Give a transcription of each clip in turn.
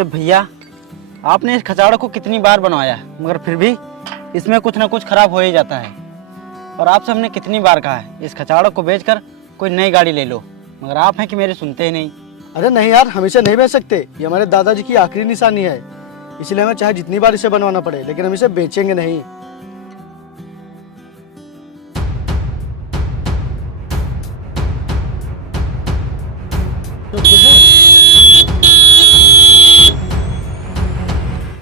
अरे भैया, आपने इस खचाड़ा को कितनी बार बनवाया मगर फिर भी इसमें कुछ ना कुछ खराब हो ही जाता है। और आपसे हमने कितनी बार कहा है इस खचाड़ा को बेचकर कोई नई गाड़ी ले लो, मगर आप हैं कि मेरे सुनते ही नहीं। अरे नहीं यार, हमेशा नहीं बेच सकते। ये हमारे दादाजी की आखिरी निशानी है, इसलिए हमें चाहे जितनी बार इसे बनवाना पड़े, लेकिन हम इसे बेचेंगे नहीं।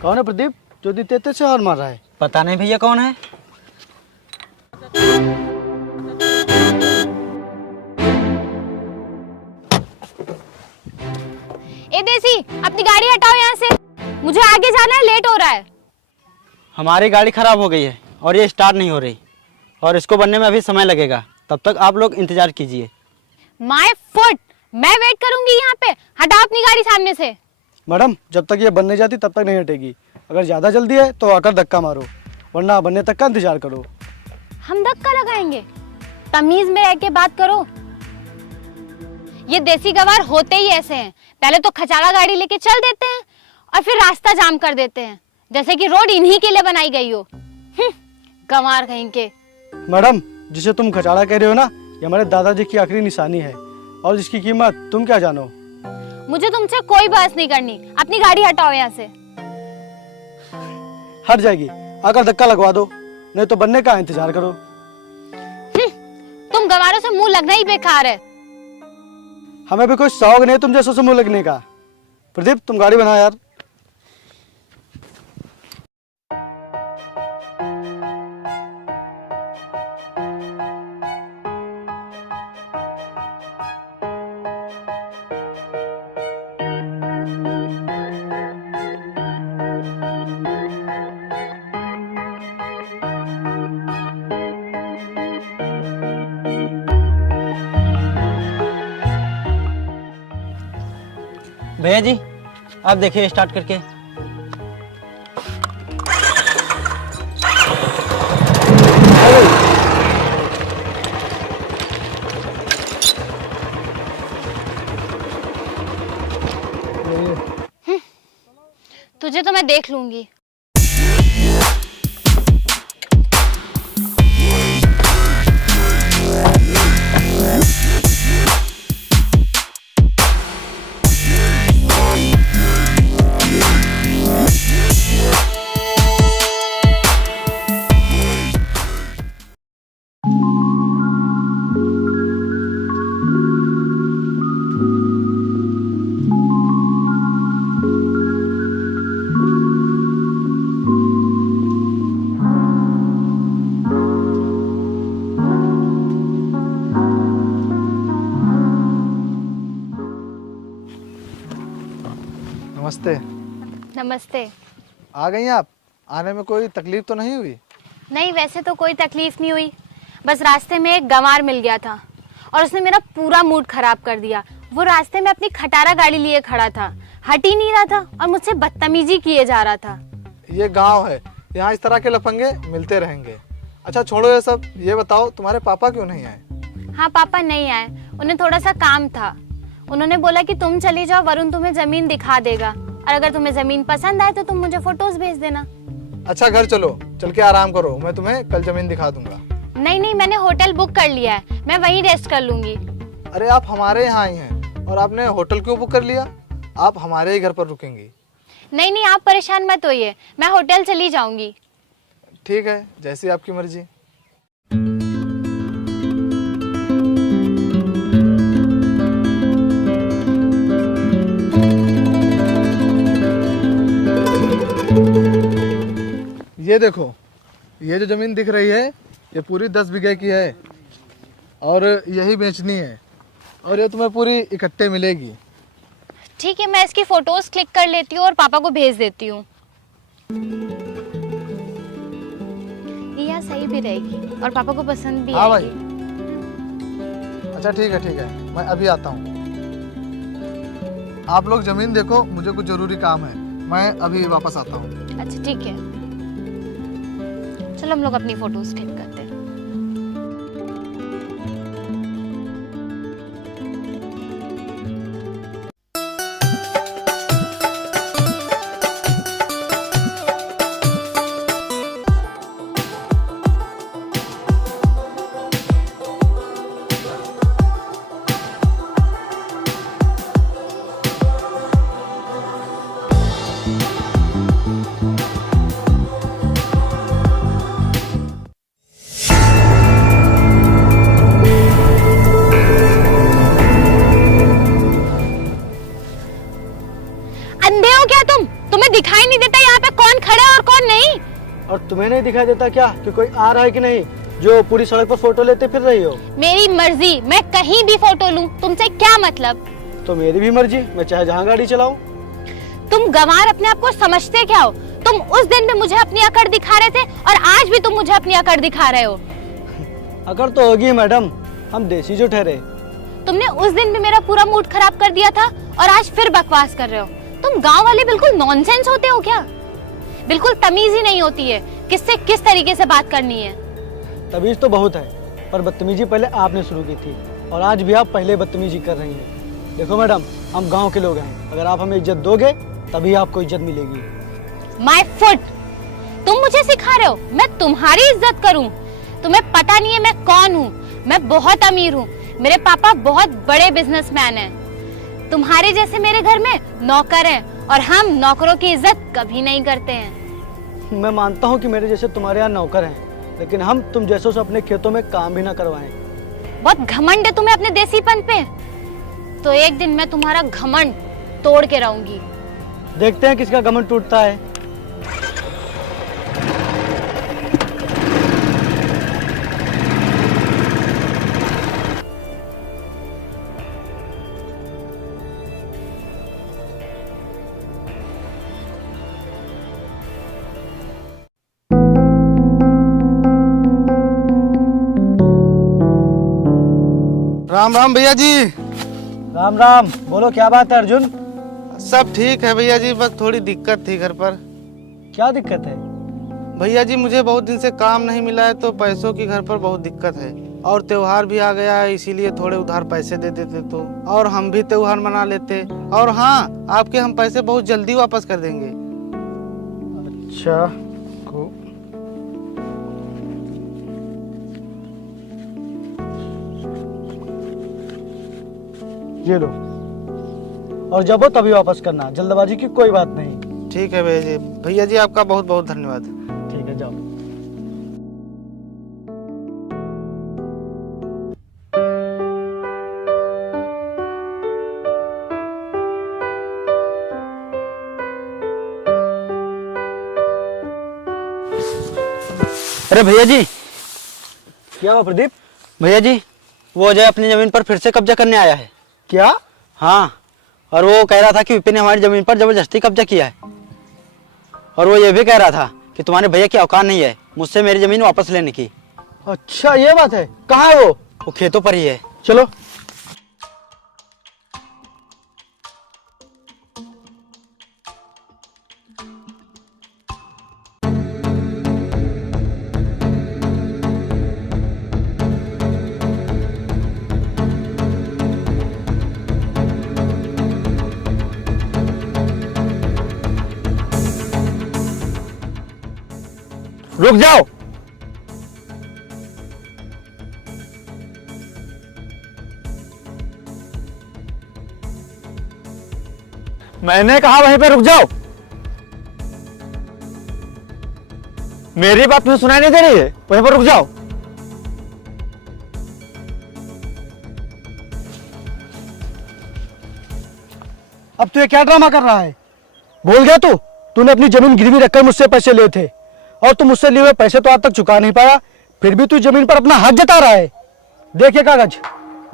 कौन है प्रदीप जो इतने से हार मार रहा है? पता नहीं भैया कौन है। ए देसी, अपनी गाड़ी हटाओ यहाँ से, मुझे आगे जाना है, लेट हो रहा है। हमारी गाड़ी खराब हो गई है और ये स्टार्ट नहीं हो रही, और इसको बनने में अभी समय लगेगा। तब तक आप लोग इंतजार कीजिए। माय फुट, मैं वेट करूंगी यहाँ पे। हटाओ अपनी गाड़ी सामने से। मैडम, जब तक ये बनने जाती तब तक नहीं हटेगी। अगर ज्यादा जल्दी है तो आकर धक्का मारो, वरना बनने तक का इंतजार करो। हम धक्का लगाएंगे? तमीज में रह के बात करो। ये देसी गवार होते ही ऐसे हैं, पहले तो खचाड़ा गाड़ी लेके चल देते हैं और फिर रास्ता जाम कर देते हैं, जैसे कि रोड इन्हीं के लिए बनाई गई हो। गंवार कहीं के। मैडम, जिसे तुम खचाड़ा कह रहे हो ना, ये हमारे दादाजी की आखिरी निशानी है, और जिसकी कीमत तुम क्या जानो। मुझे तुमसे कोई बहस नहीं करनी, अपनी गाड़ी हटाओ यहाँ से। हट जाएगी, आकर धक्का लगवा दो, नहीं तो बनने का इंतजार करो। तुम गंवारों से मुंह लगना ही बेकार है। हमें भी कोई शौक नहीं तुम जैसों से मुंह लगने का। प्रदीप, तुम गाड़ी बनाओ यार। भैया जी, आप देखिए स्टार्ट करके। तुझे तो मैं देख लूंगी। नमस्ते। नमस्ते। आ गई आप? आने में कोई तकलीफ तो नहीं हुई? नहीं, वैसे तो कोई तकलीफ नहीं हुई, बस रास्ते में एक गंवार मिल गया था और उसने मेरा पूरा मूड खराब कर दिया। वो रास्ते में अपनी खटारा गाड़ी लिए खड़ा था, हट ही नहीं रहा था और मुझसे बदतमीजी किए जा रहा था। ये गांव है, यहाँ इस तरह के लफंगे मिलते रहेंगे। अच्छा छोड़ो ये सब, ये बताओ तुम्हारे पापा क्यों नहीं आए? हाँ, पापा नहीं आए, उन्हें थोड़ा सा काम था। उन्होंने बोला कि तुम चली जाओ, वरुण तुम्हें जमीन दिखा देगा, और अगर तुम्हें जमीन पसंद आए तो तुम मुझे फोटोज भेज देना। अच्छा घर चलो, चल के आराम करो, मैं तुम्हें कल जमीन दिखा दूंगा। नहीं नहीं, मैंने होटल बुक कर लिया है, मैं वहीं रेस्ट कर लूंगी। अरे आप हमारे यहाँ आई हैं और आपने होटल क्यों बुक कर लिया? आप हमारे ही घर पर रुकेंगी। नहीं नहीं, आप परेशान मत होइए, मैं होटल चली जाऊंगी। ठीक है, जैसी आपकी मर्जी। ये देखो, ये जो जमीन दिख रही है ये पूरी 10 बीघे की है और यही बेचनी है, और ये तुम्हें पूरी इकट्ठे मिलेगी। ठीक है, मैं इसकी फोटोज क्लिक कर लेती हूँ और पापा को भेज देती हूँ। यह सही भी रहेगी और पापा को पसंद भी हाँ आएगी। भाई, अच्छा ठीक है, मैं अभी आता हूँ। आप लोग जमीन देखो, मुझे कुछ जरूरी काम है, मैं अभी वापस आता हूँ। अच्छा ठीक है, चलो हम लोग अपनी फोटोज क्लिक करते हैं। और तुम्हें नहीं दिखाई देता क्या कि कोई आ रहा है कि नहीं, जो पूरी सड़क पर फोटो लेते फिर रही हो? मेरी मर्जी, मैं कहीं भी फोटो लूं, तुमसे क्या मतलब? तो मेरी भी मर्जी, मैं चाहे जहाँ गाड़ी चलाऊं। तुम गंवार अपने आप को समझते क्या हो? तुम उस दिन भी मुझे अपनी अकड़ दिखा रहे थे और आज भी तुम मुझे अपनी अकड़ दिखा रहे हो। अकड़ तो होगी मैडम, हम देसी जो ठहरे। तुमने उस दिन भी मेरा पूरा मूड खराब कर दिया था और आज फिर बकवास कर रहे हो। तुम गांव वाले बिल्कुल नॉनसेंस होते हो क्या? बिल्कुल तमीज ही नहीं होती है किससे किस तरीके से बात करनी है। तमीज तो बहुत है, पर बदतमीजी पहले आपने शुरू की थी और आज भी आप पहले बदतमीजी कर रही हैं। देखो मैडम, हम गांव के लोग हैं, अगर आप हमें इज्जत दोगे तभी आपको इज्जत मिलेगी। माय फुट, तुम मुझे सिखा रहे हो मैं तुम्हारी इज्जत करूं? तुम्हें पता नहीं है मैं कौन हूँ। मैं बहुत अमीर हूँ, मेरे पापा बहुत बड़े बिजनेसमैन हैं। तुम्हारे जैसे मेरे घर में नौकर हैं और हम नौकरों की इज्जत कभी नहीं करते हैं। मैं मानता हूँ कि मेरे जैसे तुम्हारे यहाँ नौकर हैं, लेकिन हम तुम जैसों से अपने खेतों में काम भी ना करवाएं। बहुत घमंड है तुम्हें अपने देसीपन पे, तो एक दिन मैं तुम्हारा घमंड तोड़ के रहूंगी। देखते हैं किसका घमंड टूटता है। राम राम भैया जी। राम राम, बोलो क्या बात है अर्जुन? सब ठीक है भैया जी, बस थोड़ी दिक्कत थी घर पर। क्या दिक्कत है? भैया जी मुझे बहुत दिन से काम नहीं मिला है, तो पैसों की घर पर बहुत दिक्कत है और त्योहार भी आ गया है, इसीलिए थोड़े उधार पैसे दे देते तो और हम भी त्योहार मना लेते। और हाँ, आपके हम पैसे बहुत जल्दी वापस कर देंगे। अच्छा, ये लो, और जब हो तभी वापस करना, जल्दबाजी की कोई बात नहीं। ठीक है भैया जी। भैया जी आपका बहुत बहुत धन्यवाद। ठीक है, जाओ। अरे भैया जी। क्या हुआ प्रदीप? भैया जी, वो अजय अपनी जमीन पर फिर से कब्जा करने आया है। क्या? हाँ, और वो कह रहा था कि विपिन ने हमारी जमीन पर जबरदस्ती कब्जा किया है, और वो ये भी कह रहा था कि तुम्हारे भैया की औकात नहीं है मुझसे मेरी जमीन वापस लेने की। अच्छा, ये बात है। कहाँ है वो? वो खेतों पर ही है। चलो। रुक जाओ। मैंने कहा वहीं पे रुक जाओ। मेरी बात तुम्हें सुनाई नहीं दे रही है? वहीं पर रुक जाओ। अब तू ये क्या ड्रामा कर रहा है? भूल गया तू? तूने अपनी जमीन गिरवी रखकर मुझसे पैसे लिए थे और तू मुझसे लिए हुए पैसे तो आज तक चुका नहीं पाया, फिर भी तू जमीन पर अपना हक जता रहा है। देखिए कागज,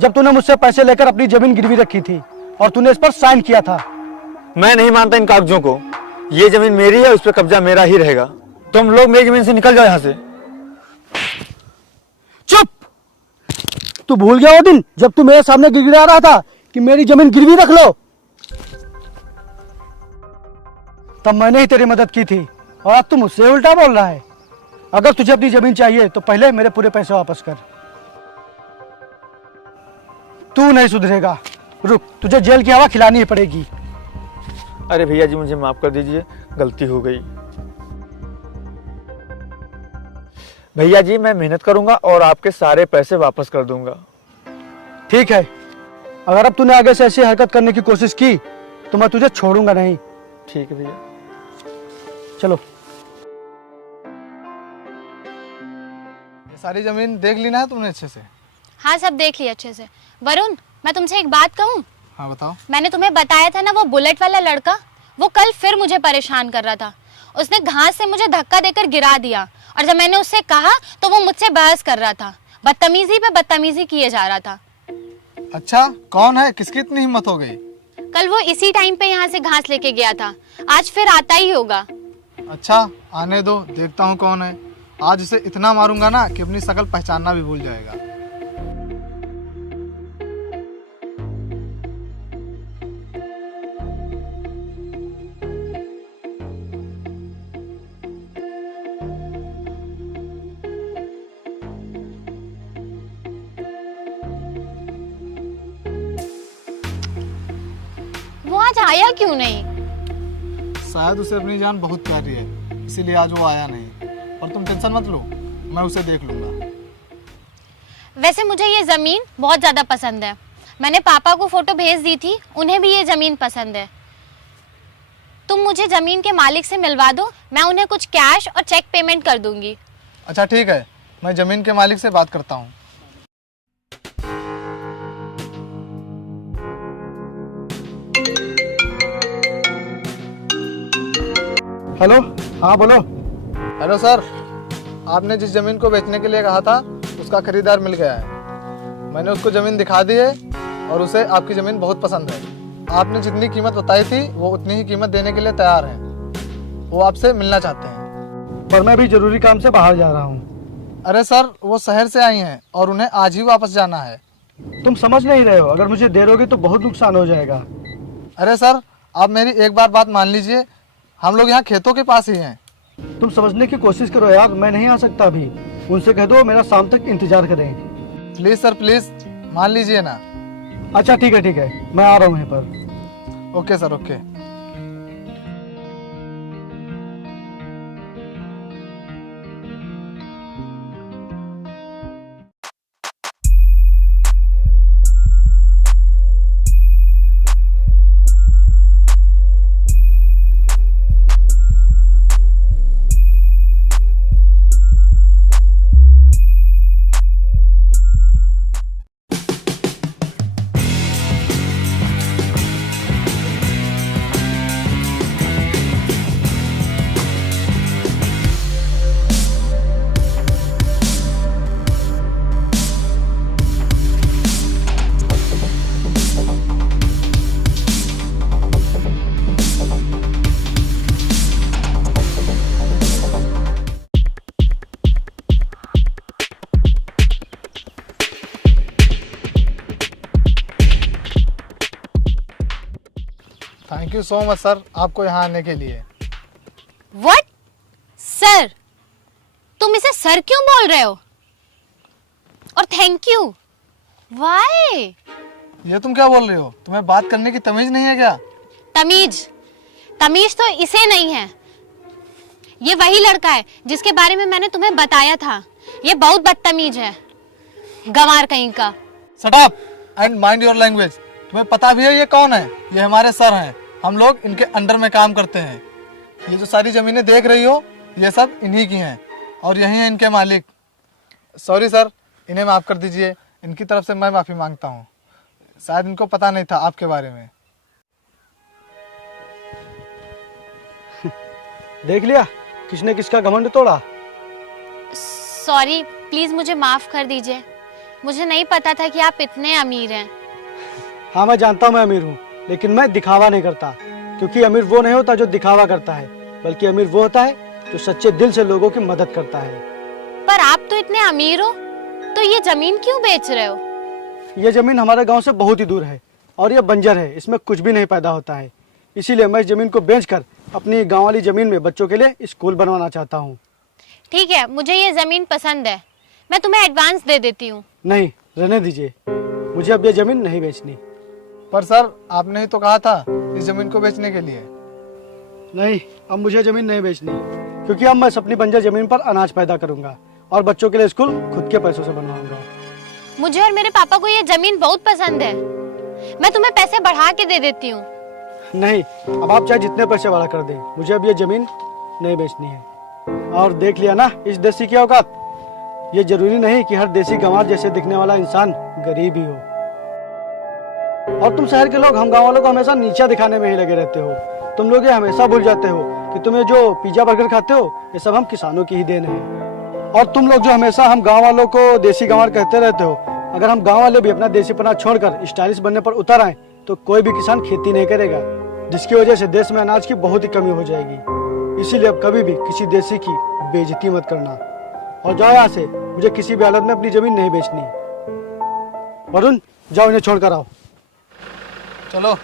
जब तूने मुझसे पैसे लेकर अपनी जमीन गिरवी रखी थी और तूने इस पर साइन किया था। मैं नहीं मानता इन कागजों को। ये जमीन मेरी है, उस पर कब्जा मेरा ही रहेगा। तुम लोग मेरी जमीन से निकल जाओ यहाँ से। चुप! तू भूल गया वो दिन जब तू मेरे सामने गिड़गिड़ा रहा था कि मेरी जमीन गिरवी रख लो? तब मैंने ही तेरी मदद की थी और आज तू मुझसे उल्टा बोल रहा है। अगर तुझे अपनी जमीन चाहिए तो पहले मेरे पूरे पैसे वापस कर। तू नहीं सुधरेगा। रुक, तुझे जेल की हवा खिलानी ही पड़ेगी। अरे भैया जी, मुझे माफ कर दीजिए, गलती हो गई। भैया जी, मैं मेहनत करूंगा और आपके सारे पैसे वापस कर दूंगा। ठीक है, अगर अब तूने आगे से ऐसी हरकत करने की कोशिश की तो मैं तुझे छोड़ूंगा नहीं। ठीक है भैया। चलो। ये सारी जमीन देख ली ना तुमने अच्छे से? हाँ, सब देख लिया अच्छे से। वरुण, मैं तुमसे एक बात कहूँ? हाँ बताओ। मैंने तुम्हें बताया था ना, वो बुलेट वाला लड़का वो कल फिर मुझे परेशान कर रहा था उसने घास से मुझे धक्का देकर गिरा दिया और जब मैंने उससे कहा तो वो मुझसे बहस कर रहा था, बदतमीजी पे बदतमीजी किए जा रहा था। अच्छा, कौन है? किसकी इतनी हिम्मत हो गई? कल वो इसी टाइम पे यहाँ से घास लेके गया था, आज फिर आता ही होगा। अच्छा, आने दो, देखता हूँ कौन है। आज उसे इतना मारूंगा ना कि अपनी शक्ल पहचानना भी भूल जाएगा। वो आज आया क्यों नहीं? शायद उसे अपनी जान बहुत प्यारी है, इसीलिए आज वो आया नहीं। और तुम टेंशन मत लो, मैं उसे देख लूंगा। वैसे मुझे ये जमीन बहुत ज्यादा पसंद है। मैंने पापा को फोटो भेज दी थी, उन्हें भी ये जमीन पसंद है। तुम मुझे जमीन के मालिक से मिलवा दो, मैं उन्हें कुछ कैश और चेक पेमेंट कर दूंगी। अच्छा ठीक है, मैं जमीन के मालिक से बात करता हूँ। हेलो, हाँ बोलो। हेलो सर, आपने जिस जमीन को बेचने के लिए कहा था उसका खरीदार मिल गया है। मैंने उसको जमीन दिखा दी है और उसे आपकी जमीन बहुत पसंद है। आपने जितनी कीमत बताई थी वो उतनी ही कीमत देने के लिए तैयार हैं। वो आपसे मिलना चाहते हैं। पर मैं भी जरूरी काम से बाहर जा रहा हूँ। अरे सर, वो शहर से आई हैं और उन्हें आज ही वापस जाना है। तुम समझ नहीं रहे हो, अगर मुझे देर होगी तो बहुत नुकसान हो जाएगा। अरे सर, आप मेरी एक बार बात मान लीजिए, हम लोग यहाँ खेतों के पास ही हैं। तुम समझने की कोशिश करो यार, मैं नहीं आ सकता अभी। उनसे कह दो मेरा शाम तक इंतजार करें। प्लीज सर, प्लीज मान लीजिए ना। अच्छा ठीक है, मैं आ रहा हूँ यहीं पर। Okay sir, okay. Thank you so much sir, आपको यहाँ आने के लिए। व्हाट? सर? तुम इसे सर क्यों बोल रहे हो? और थैंक यू व्हाई? ये तुम क्या बोल रही हो? तुम्हें बात करने की तमीज नहीं है क्या? तमीज तो इसे नहीं है। ये वही लड़का है जिसके बारे में मैंने तुम्हें बताया था। ये बहुत बदतमीज है, गंवार कहीं का। Shut up and mind your language. तुम्हें पता भी है ये कौन है? ये हमारे सर हैं, हम लोग इनके अंडर में काम करते हैं। ये जो सारी जमीनें देख रही हो ये सब इन्हीं की हैं और यही हैं इनके मालिक। सॉरी सर, इन्हें माफ़ कर दीजिए। इनकी तरफ से मैं माफ़ी मांगता हूँ। शायद इनको पता नहीं था आपके बारे में। देख लिया किसने किसका घमंड तोड़ा। सॉरी, प्लीज मुझे माफ कर दीजिए। मुझे नहीं पता था कि आप इतने अमीर हैं। हाँ मैं जानता हूँ मैं अमीर हूँ, लेकिन मैं दिखावा नहीं करता, क्योंकि अमीर वो नहीं होता जो दिखावा करता है, बल्कि अमीर वो होता है जो सच्चे दिल से लोगों की मदद करता है। पर आप तो इतने अमीर हो, तो ये जमीन क्यों बेच रहे हो? ये जमीन हमारे गांव से बहुत ही दूर है और ये बंजर है, इसमें कुछ भी नहीं पैदा होता है। इसीलिए मैं इस जमीन को बेचकर अपनी गांव वाली जमीन में बच्चों के लिए स्कूल बनवाना चाहता हूँ। ठीक है, मुझे ये जमीन पसंद है, मैं तुम्हें एडवांस दे देती हूँ। नहीं, रहने दीजिए, मुझे अब ये जमीन नहीं बेचनी। पर सर, आपने ही तो कहा था इस जमीन को बेचने के लिए। नहीं, अब मुझे जमीन नहीं बेचनी, क्योंकि अब मैं अपनी बंजर जमीन पर अनाज पैदा करूंगा और बच्चों के लिए स्कूल खुद के पैसों से बनवाऊंगा। मुझे और मेरे पापा को ये जमीन बहुत पसंद है, मैं तुम्हें पैसे बढ़ा के दे देती हूँ। नहीं, अब आप चाहे जितने पैसे बढ़ा कर दें, मुझे अब ये जमीन नहीं बेचनी है। और देख लिया ना इस देसी की औकात। ये जरूरी नहीं कि हर देसी गंवार जैसे दिखने वाला इंसान गरीब ही हो। और तुम शहर के लोग हम गाँव वालों को हमेशा नीचा दिखाने में ही लगे रहते हो। तुम लोग ये हमेशा भूल जाते हो कि तुम ये जो पिज्जा बर्गर खाते हो ये सब हम किसानों की ही देन है। और तुम लोग जो हमेशा हम गांव वालों को देसी गंवार कहते रहते हो, अगर हम गांव वाले भी अपना देसीपना छोड़कर स्टाइलिश बनने पर उतर आए तो कोई भी किसान खेती नहीं करेगा, जिसकी वजह से देश में अनाज की बहुत ही कमी हो जाएगी। इसीलिए अब कभी भी किसी देसी की बेइज्जती मत करना। और जाओ यहाँ से, मुझे किसी भी हालत में अपनी जमीन नहीं बेचनी। वरुण, जाओ इन्हें छोड़ कर आओ। चलो।